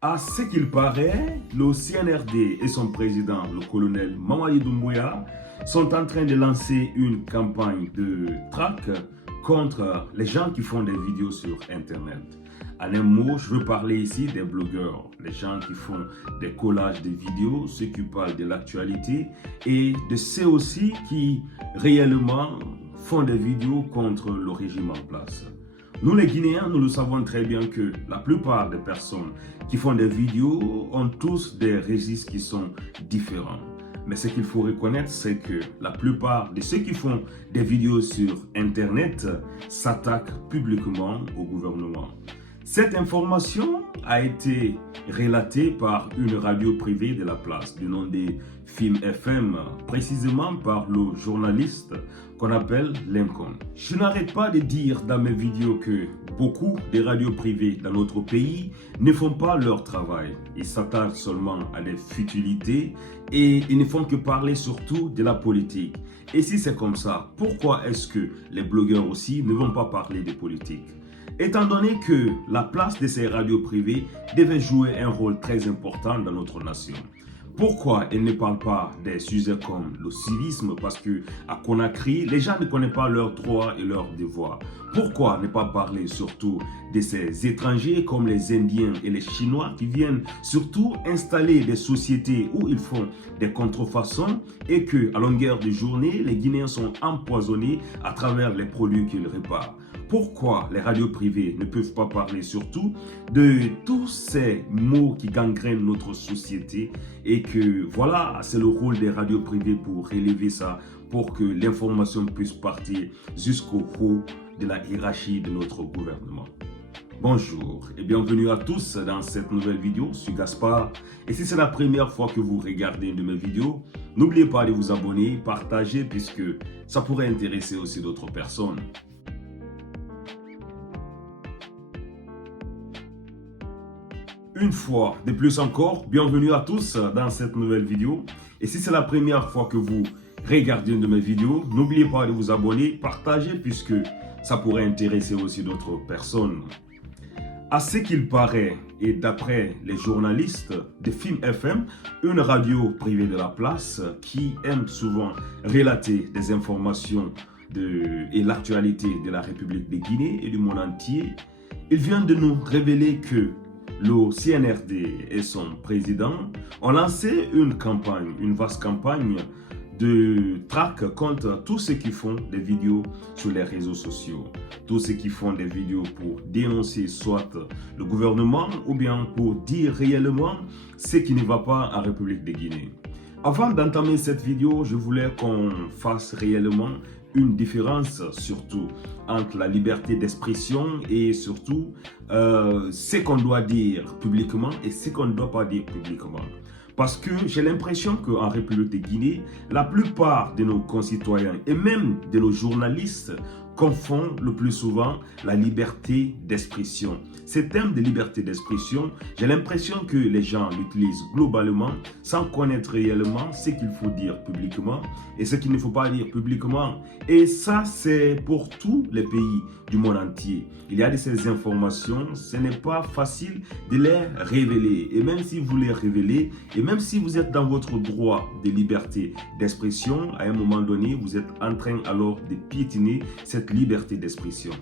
À ce qu'il paraît, le CNRD et son président, le colonel Mamadi Doumbouya, sont en train de lancer une campagne de traque contre les gens qui font des vidéos sur Internet. En un mot, je veux parler ici des blogueurs, les gens qui font des collages de vidéos, ceux qui parlent de l'actualité et de ceux aussi qui réellement font des vidéos contre le régime en place. Nous les Guinéens, nous le savons très bien que la plupart des personnes qui font des vidéos ont tous des registres qui sont différents. Mais ce qu'il faut reconnaître, c'est que la plupart de ceux qui font des vidéos sur Internet s'attaquent publiquement au gouvernement. Cette information a été relatée par une radio privée de la place du nom de Film FM, précisément par le journaliste qu'on appelle Lincoln. Je n'arrête pas de dire dans mes vidéos que beaucoup de radios privées dans notre pays ne font pas leur travail. Ils s'attardent seulement à des futilités et ils ne font que parler surtout de la politique. Et si c'est comme ça, pourquoi est-ce que les blogueurs aussi ne vont pas parler de politique ? Étant donné que la place de ces radios privées devait jouer un rôle très important dans notre nation. Pourquoi elles ne parlent pas des sujets comme le civisme? Parce que à Conakry, les gens ne connaissent pas leurs droits et leurs devoirs. Pourquoi ne pas parler surtout de ces étrangers comme les Indiens et les Chinois qui viennent surtout installer des sociétés où ils font des contrefaçons et que à longueur de journée, les Guinéens sont empoisonnés à travers les produits qu'ils réparent? Pourquoi les radios privées ne peuvent pas parler surtout de tous ces maux qui gangrènent notre société et que voilà, c'est le rôle des radios privées pour relever ça, pour que l'information puisse partir jusqu'au haut de la hiérarchie de notre gouvernement. Bonjour et bienvenue à tous dans cette nouvelle vidéo. Je suis Gaspard et si c'est la première fois que vous regardez une de mes vidéos, n'oubliez pas de vous abonner, partager puisque ça pourrait intéresser aussi d'autres personnes. Une fois de plus encore, bienvenue à tous dans cette nouvelle vidéo. Et si c'est la première fois que vous regardez une de mes vidéos, n'oubliez pas de vous abonner, partager puisque ça pourrait intéresser aussi d'autres personnes. À ce qu'il paraît, et d'après les journalistes de Film FM, une radio privée de la place qui aime souvent relater des informations et l'actualité de la République de Guinée et du monde entier, il vient de nous révéler que le CNRD et son président ont lancé une campagne, une vaste campagne de traque contre tous ceux qui font des vidéos sur les réseaux sociaux. Tous ceux qui font des vidéos pour dénoncer soit le gouvernement ou bien pour dire réellement ce qui ne va pas en République de Guinée. Avant d'entamer cette vidéo, je voulais qu'on fasse réellement une différence surtout entre la liberté d'expression et surtout ce qu'on doit dire publiquement et ce qu'on ne doit pas dire publiquement. Parce que j'ai l'impression qu'en République de Guinée, la plupart de nos concitoyens et même de nos journalistes confondent le plus souvent la liberté d'expression. Ce terme de liberté d'expression, j'ai l'impression que les gens l'utilisent globalement sans connaître réellement ce qu'il faut dire publiquement et ce qu'il ne faut pas dire publiquement. Et ça, c'est pour tous les pays du monde entier. Il y a de ces informations, ce n'est pas facile de les révéler. Et même si vous les révélez, et même si vous êtes dans votre droit de liberté d'expression, à un moment donné, vous êtes en train alors de piétiner cette liberté d'expression.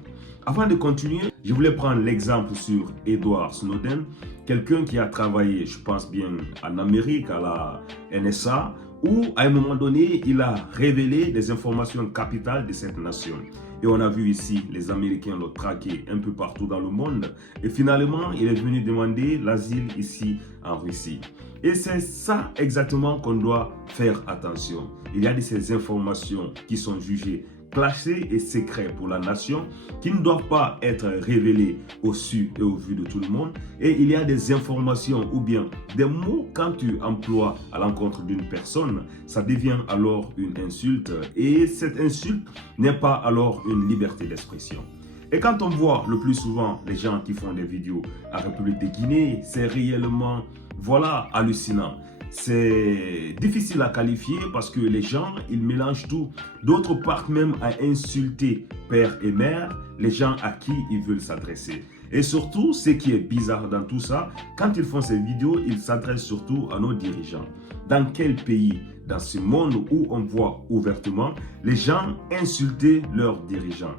Avant de continuer, je voulais prendre l'exemple sur Edward Snowden, quelqu'un qui a travaillé, je pense bien, en Amérique, à la NSA, où à un moment donné, il a révélé des informations capitales de cette nation. Et on a vu ici les Américains l'ont traqué un peu partout dans le monde. Et finalement, il est venu demander l'asile ici en Russie. Et c'est ça exactement qu'on doit faire attention. Il y a de ces informations qui sont jugées classés et secrets pour la nation qui ne doivent pas être révélés au su et au vu de tout le monde. Et il y a des informations ou bien des mots quand tu emploies à l'encontre d'une personne, ça devient alors une insulte et cette insulte n'est pas alors une liberté d'expression. Et quand on voit le plus souvent les gens qui font des vidéos en République de Guinée, c'est réellement, voilà, hallucinant. C'est difficile à qualifier parce que les gens, ils mélangent tout. D'autres partent même à insulter père et mère les gens à qui ils veulent s'adresser. Et surtout, ce qui est bizarre dans tout ça, quand ils font ces vidéos, ils s'adressent surtout à nos dirigeants. Dans quel pays, dans ce monde où on voit ouvertement les gens insulter leurs dirigeants?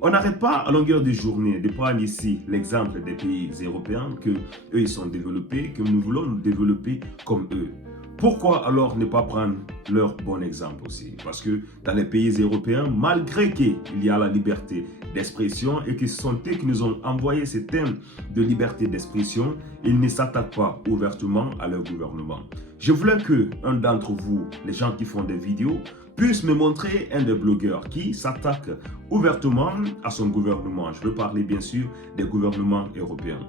On n'arrête pas à longueur de journée de prendre ici l'exemple des pays européens que eux ils sont développés, que nous voulons nous développer comme eux. Pourquoi alors ne pas prendre leur bon exemple aussi? Parce que dans les pays européens, malgré qu'il y a la liberté d'expression et que ce sont eux qui nous ont envoyé ce thème de liberté d'expression, ils ne s'attaquent pas ouvertement à leur gouvernement. Je voulais que un d'entre vous, les gens qui font des vidéos, puisse me montrer un des blogueurs qui s'attaque ouvertement à son gouvernement. Je veux parler bien sûr des gouvernements européens.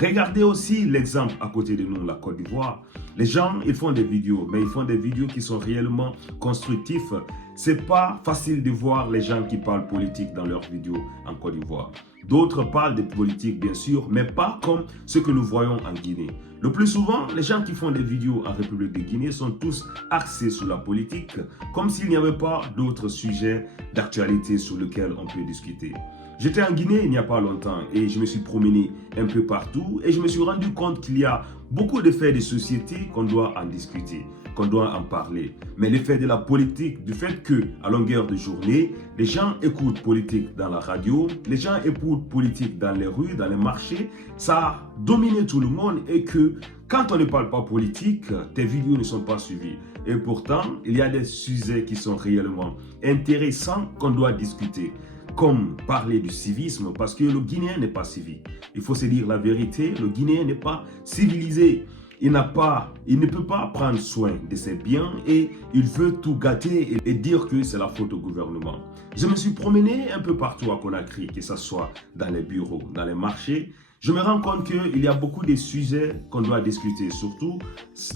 Regardez aussi l'exemple à côté de nous, la Côte d'Ivoire. Les gens, ils font des vidéos, mais ils font des vidéos qui sont réellement constructifs. C'est pas facile de voir les gens qui parlent politique dans leurs vidéos en Côte d'Ivoire. D'autres parlent de politique, bien sûr, mais pas comme ce que nous voyons en Guinée. Le plus souvent, les gens qui font des vidéos en République de Guinée sont tous axés sur la politique, comme s'il n'y avait pas d'autres sujets d'actualité sur lesquels on peut discuter. J'étais en Guinée il n'y a pas longtemps et je me suis promené un peu partout et je me suis rendu compte qu'il y a beaucoup de faits de société qu'on doit en discuter, qu'on doit en parler. Mais l'effet de la politique, du fait que à longueur de journée, les gens écoutent politique dans la radio, les gens écoutent politique dans les rues, dans les marchés, ça a dominé tout le monde et que quand on ne parle pas politique, tes vidéos ne sont pas suivies. Et pourtant, il y a des sujets qui sont réellement intéressants qu'on doit discuter. Comme parler du civisme, parce que le Guinéen n'est pas civique. Il faut se dire la vérité, le Guinéen n'est pas civilisé. Il ne peut pas prendre soin de ses biens et il veut tout gâter et dire que c'est la faute au gouvernement. Je me suis promené un peu partout à Conakry, que ce soit dans les bureaux, dans les marchés. Je me rends compte qu'il y a beaucoup de sujets qu'on doit discuter, surtout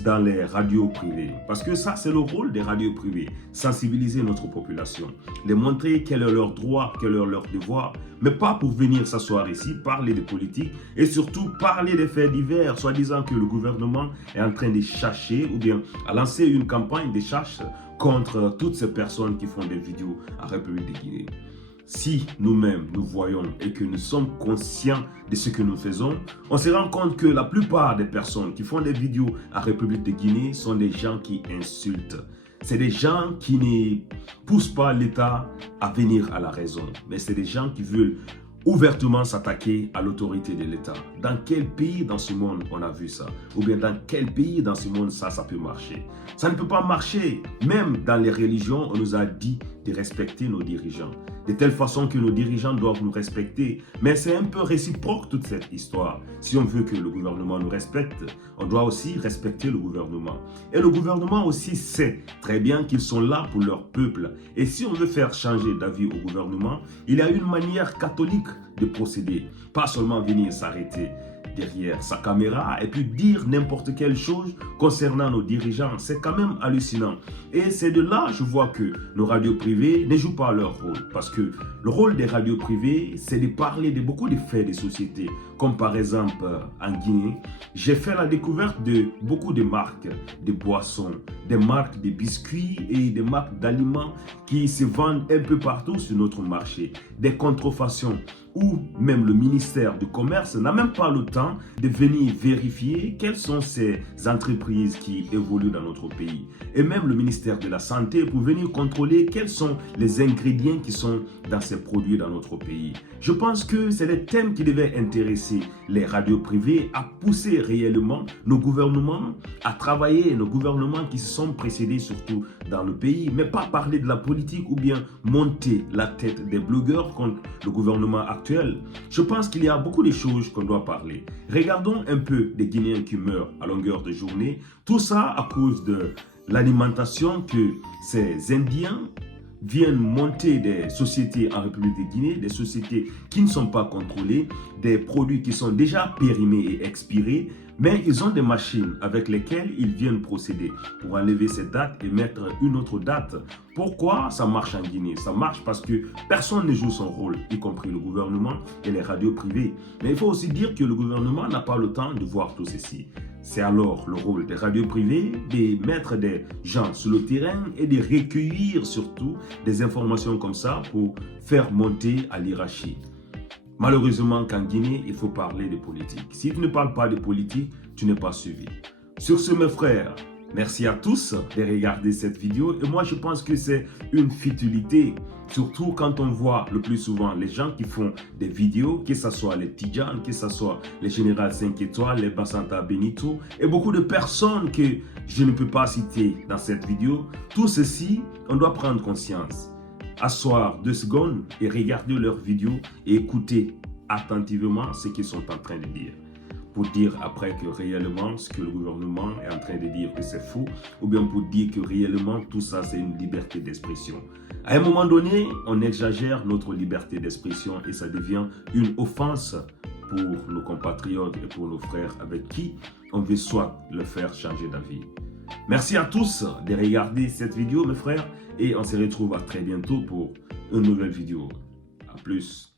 dans les radios privées. Parce que ça, c'est le rôle des radios privées, sensibiliser notre population, les montrer quel est leur droit, quel est leur devoir, mais pas pour venir s'asseoir ici, parler de politique et surtout parler des faits divers, soi-disant que le gouvernement est en train de chercher ou bien à lancer une campagne de chasse contre toutes ces personnes qui font des vidéos en République de Guinée. Si nous-mêmes nous voyons et que nous sommes conscients de ce que nous faisons, on se rend compte que la plupart des personnes qui font des vidéos en République de Guinée sont des gens qui insultent. C'est des gens qui ne poussent pas l'État à venir à la raison, mais c'est des gens qui veulent ouvertement s'attaquer à l'autorité de l'État. Dans quel pays dans ce monde on a vu ça? Ou bien dans quel pays dans ce monde ça peut marcher? Ça ne peut pas marcher. Même dans les religions, on nous a dit de respecter nos dirigeants. De telle façon que nos dirigeants doivent nous respecter. Mais c'est un peu réciproque toute cette histoire. Si on veut que le gouvernement nous respecte, on doit aussi respecter le gouvernement. Et le gouvernement aussi sait très bien qu'ils sont là pour leur peuple. Et si on veut faire changer d'avis au gouvernement, il y a une manière catholique de procéder. Pas seulement venir s'arrêter derrière sa caméra et puis dire n'importe quelle chose concernant nos dirigeants. C'est quand même hallucinant. Et c'est de là je vois que nos radios privées ne jouent pas leur rôle. Parce que le rôle des radios privées, c'est de parler de beaucoup de faits de société. Comme par exemple en Guinée, j'ai fait la découverte de beaucoup de marques de boissons, des marques de biscuits et des marques d'aliments qui se vendent un peu partout sur notre marché. Des contrefaçons où même le ministère du Commerce n'a même pas le temps de venir vérifier quelles sont ces entreprises qui évoluent dans notre pays. Et même le ministère de la Santé pour venir contrôler quels sont les ingrédients qui sont dans ces produits dans notre pays. Je pense que c'est des thèmes qui devaient intéresser les radios privées à pousser réellement nos gouvernements à travailler, nos gouvernements qui se sont précédés surtout dans le pays, mais pas parler de la politique ou bien monter la tête des blogueurs contre le gouvernement actuel. Je pense qu'il y a beaucoup de choses qu'on doit parler. Regardons un peu des Guinéens qui meurent à longueur de journée. Tout ça à cause de l'alimentation que ces Indiens viennent monter des sociétés en République de Guinée, des sociétés qui ne sont pas contrôlées, des produits qui sont déjà périmés et expirés, mais ils ont des machines avec lesquelles ils viennent procéder pour enlever cette date et mettre une autre date. Pourquoi ça marche en Guinée? Ça marche parce que personne ne joue son rôle, y compris le gouvernement et les radios privées. Mais il faut aussi dire que le gouvernement n'a pas le temps de voir tout ceci. C'est alors le rôle des radios privées de mettre des gens sur le terrain et de recueillir surtout des informations comme ça pour faire monter à l'hierarchie. Malheureusement qu'en Guinée, il faut parler de politique. Si tu ne parles pas de politique, tu n'es pas suivi. Sur ce, mes frères, merci à tous de regarder cette vidéo. Et moi, je pense que c'est une futilité, surtout quand on voit le plus souvent les gens qui font des vidéos, que ce soit les Tidjane, que ce soit les Général 5 étoiles, les Bassanta Benito, et beaucoup de personnes que je ne peux pas citer dans cette vidéo. Tout ceci, on doit prendre conscience. Asseoir 2 secondes et regarder leurs vidéos et écouter attentivement ce qu'ils sont en train de dire. Pour dire après que réellement ce que le gouvernement est en train de dire que c'est faux, ou bien pour dire que réellement tout ça c'est une liberté d'expression. À un moment donné, on exagère notre liberté d'expression et ça devient une offense pour nos compatriotes et pour nos frères avec qui on veut soit le faire changer d'avis. Merci à tous de regarder cette vidéo, mes frères, et on se retrouve à très bientôt pour une nouvelle vidéo. À plus.